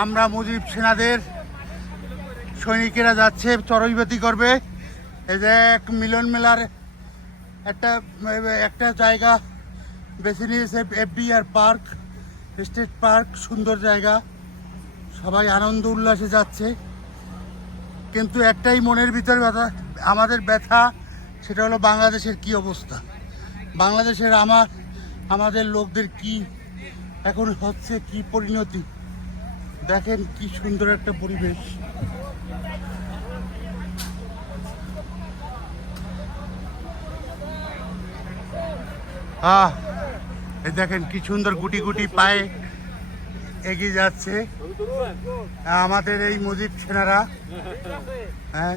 আমরা মুজিব সেনাদের সৈনিকেরা যাচ্ছে চরইবাতি করবে। এই যে এক মিলন মেলার একটা একটা জায়গা বেছে নিয়েছে এফবিআর পার্ক, স্টেট পার্ক, সুন্দর জায়গা। সবাই আনন্দ উল্লাসে যাচ্ছে। কিন্তু একটাই মনের ভিতর ব্যথা, আমাদের ব্যথা, সেটা হলো বাংলাদেশের কি অবস্থা? বাংলাদেশের আমার আমাদের লোকদের কি এখন হচ্ছে, কি পরিণতি? দেখেন কি সুন্দর একটা পরিবেশ। আহ, এই দেখেন কি সুন্দর গুটি গুটি পায়ে এগিয়ে যাচ্ছে। আমাদের এই মুজিব সেনারা। হ্যাঁ।